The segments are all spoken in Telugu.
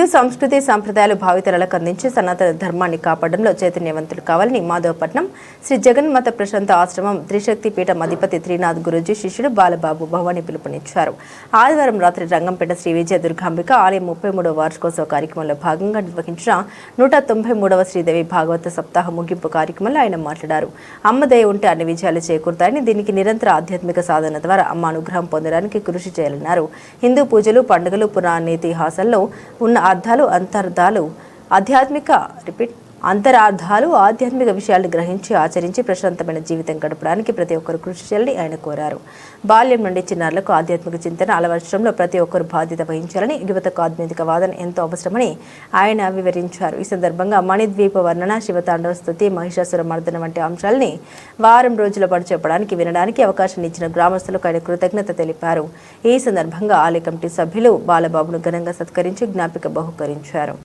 హిందూ సంస్కృతి సంప్రదాయాలు భావితరాలకు అందించి సనాతన ధర్మాన్ని కాపాడడంలో చైతన్యవంతులు కావాలని మాధవపట్నం శ్రీ జగన్మాత ప్రశాంత ఆశ్రమం త్రిశక్తి పీఠం అధిపతి త్రినాథ్ గురూజీ శిష్యుడు బాలబాబు భవాని పిలుపునిచ్చారు. ఆదివారం రాత్రి రంగంపేట శ్రీ విజయ దుర్గాంబిక ఆలయం 33వ వార్షికోత్సవ కార్యక్రమంలో భాగంగా నిర్వహించిన 193వ శ్రీదేవి భాగవత సప్తాహ ముగింపు కార్యక్రమంలో ఆయన మాట్లాడారు. అమ్మదయ ఉంటే అన్ని విజయాలు చేకూరుతాయని, దీనికి నిరంతర ఆధ్యాత్మిక సాధన ద్వారా అమ్మ అనుగ్రహం పొందడానికి కృషి చేయాలన్నారు. హిందూ పూజలు, పండుగలు, పురాణేతిహాసాల్లో ఉన్న అర్థాలు ఆధ్యాత్మిక విషయాలను గ్రహించి ఆచరించి ప్రశాంతమైన జీవితం గడపడానికి ప్రతి ఒక్కరు కృషి చేయాలని ఆయన కోరారు. బాల్యం నుండి చిన్నారులకు ఆధ్యాత్మిక చింతన అలవర్చడంలో ప్రతి ఒక్కరు బాధ్యత వహించాలని, యువతకు ఆధ్యాత్మిక వాదన ఎంతో అవసరమని ఆయన వివరించారు. ఈ సందర్భంగా మణిద్వీప వర్ణన, శివతాండవ స్తుతి, మహిషాసుర మర్దన వంటి అంశాలని వారం రోజుల పాటు చెప్పడానికి, వినడానికి అవకాశం ఇచ్చిన గ్రామస్తులకు ఆయన కృతజ్ఞత తెలిపారు. ఈ సందర్భంగా ఆలయ కమిటీ సభ్యులు బాలబాబును ఘనంగా సత్కరించి జ్ఞాపిక బహుకరించారు.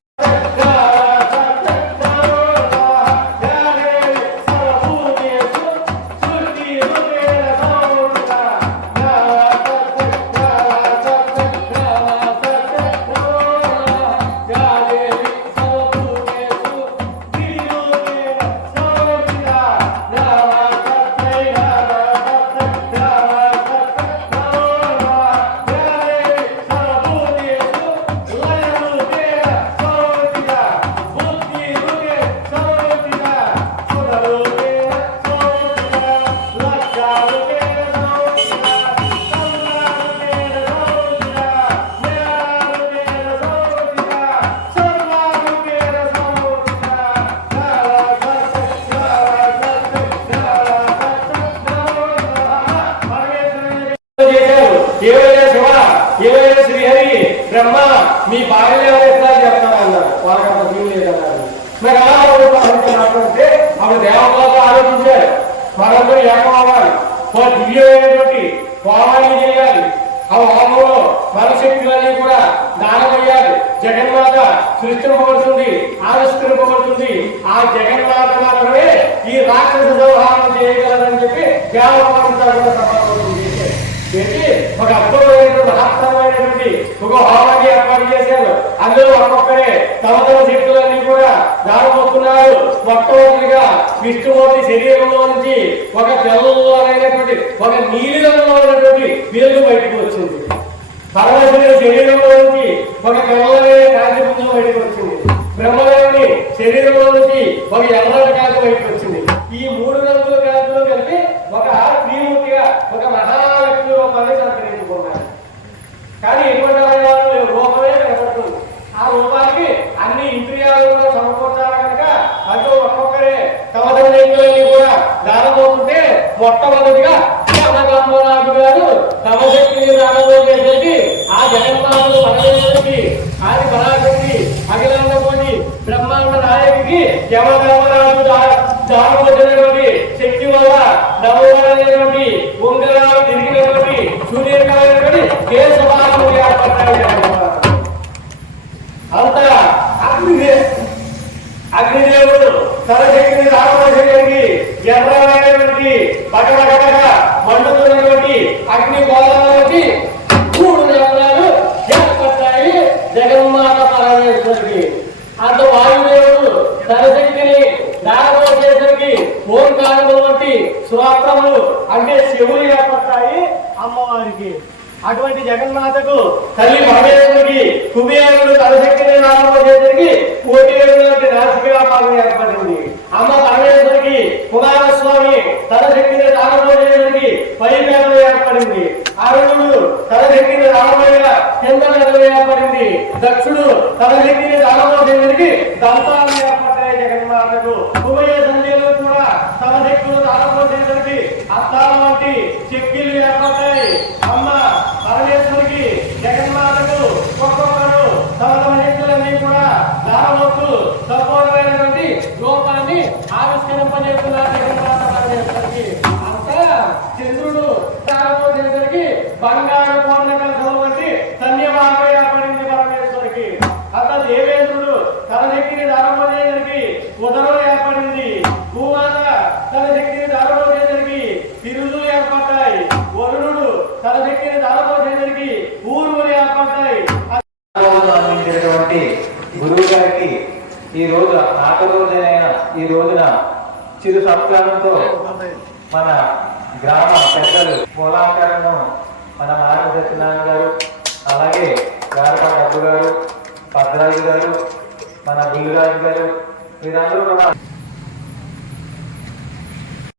బ్రహ్మ మీ భార్య ఎట్లా చెప్తాను అన్నారు. వాళ్ళకి అంత ఫీల్ లేదన్నారు. మరి అలా మాట్లాడితే అప్పుడు దేవతలతో ఆలోచించారు. మనందరూ ఏకం అవ్వాలి, దివ్యమైనటువంటి హోమాన్ని చేయాలి. ఆ హోమంలో మనశక్తులన్నీ కూడా దానమయ్యాలి. జగన్మాత సృష్టింపబడుతుంది, ఆవిష్కరింపబడుతుంది. ఆ జగన్మాత మాత్రమే ఈ రాక్షస సంహారం చేయగలరని చెప్పి దేవతలంతా కూడా సమాధానం చేసి ఒక అద్భుతమైనటువంటి మహత్తరమైనటువంటి ఒక హోమాన్ని ఏర్పాటు చేశారు. అందులో ఒక్కొక్కరే తమ తమ శక్తులన్నీ కూడా దానమొస్తున్నారు. మొట్టమొదటిగా విష్ణుమూర్తి శరీరంలో నుంచి ఒక తెల్లైనటువంటి ఒక నీలిరంలో ఉన్నటువంటి వెలుగు బయటకు వచ్చింది. పరమశివుని శరీరంలో నుంచి ఒక తెల్లమైన కాంతిపుంజం బయటకు వచ్చింది. బ్రహ్మదేవుని శరీరంలో నుంచి ఒక ఎర్రటి కాంతి బయటకు వచ్చింది. ఈ మూడు రంగుల కాంతులు కలిపి ఒక శ్రీమూర్తిగా ఒక మహాలక్ష్మి రూపాన్ని సంతరించుకున్నారు. కానీ ఎటువంటి రూపమే కనపడుతుంది. ఆ రూపానికి అన్ని ఇంద్రియాలు కూడా సమకూర్చాలి కనుక అందులో ఒక్కొక్కరే తమ తల్లిదండ్రులని కూడా దానమవుతుంటే మొట్టమొదటిగా రాజు గారు తమ శక్తిని దానమో చేసేసి ఆ జగన్మాతను పరమేశ్వరికి, ఆది పరాశక్తి, అఖిలాండకోటి బ్రహ్మాండ నాయకుడికి యమధర్మరాజు దానమోచినటువంటి శక్తి వల్ల నవమైనటువంటి ఉంగరాలు తిరిగినటువంటి సూర్యకాలైనటువంటి కేశవాలు ఏర్పడ్డాయి. అంత అగ్నిదేవుడు తన శక్తిని దానమోచడానికి ఎర్రమైనటువంటి బగబగబగా మండుతున్నటువంటి అగ్ని గోళాలకి 3 నగరాలు ఏర్పడ్డాయి జగన్మాత పరమేశ్వరికి. అంత వాయుదేవుడు తన శక్తిని దానమోచేసరికి ఓంకారములు వంటి శ్రోత్రములు అంటే చెవులు ఏర్పడతాయి అమ్మవారికి. అటువంటి జగన్మాతకు తల్లి పరమేశ్వరికి కుబేరుడు తన శక్తిని దానమోచేసరికి 1 వంటి నాసికా భాగం ఏర్పడింది. అమ్మ పరమేశ్వరికి కుమారస్వామి తన శక్తిని దానమోచేసరికి పైవేదం ఏర్పడింది. అరుణుడు తన శక్తిని దానమోగా కింద ఏర్పడింది. దక్షుడు తన శక్తిని దానమోచేసరికి దంతాలు ఏర్పడ్డాయి జగన్మాతకు. ఉభయ సంధ్యలు కూడా తమ శక్తులు దానమోచేసరికి అద్దాలు వంటి శక్తులు ఏర్పడ్డాయి. అమ్మ పరమేశ్వరికి జగన్మాతకు ఒక్కొక్కరు తమ తమ శక్తులన్నీ కూడా దానమోస్తూ సంపూర్ణమైనటువంటి రూపాన్ని ఆవిష్కరింపజేస్తున్నారు జగన్మాత పరమేశ్వరికి. అంతా చంద్రుడు దానమోచేసరికి బంగారు పూర్ణకలశం వంటి ధన్యవాదం ఏర్పడింది పరమేశ్వరికి. అంత దేవేంద్రుడు తన శక్తిని దానమోచేసరికి ఉదరం ఏర్పడింది. భూమాత తన శక్తిని దానమోచేసరికి తిరులు ఏర్పడ్డాయి. వరుణుడు తన శక్తిని దానమోచేసరికి ఊరువులు ఏర్పడ్డాయి. గురువు గారికి ఈ రోజు ఆఖరి రోజైన ఈ రోజున చిరు సత్కారంతో మన గ్రామ పెద్దలు మూలాంకరణం మన నారాయణ సత్యనారాయణ గారు, అలాగే గారప డబ్బు గారు, భద్రాజు గారు, మన బుల్లిరాజు గారు, వీరందరూ కూడా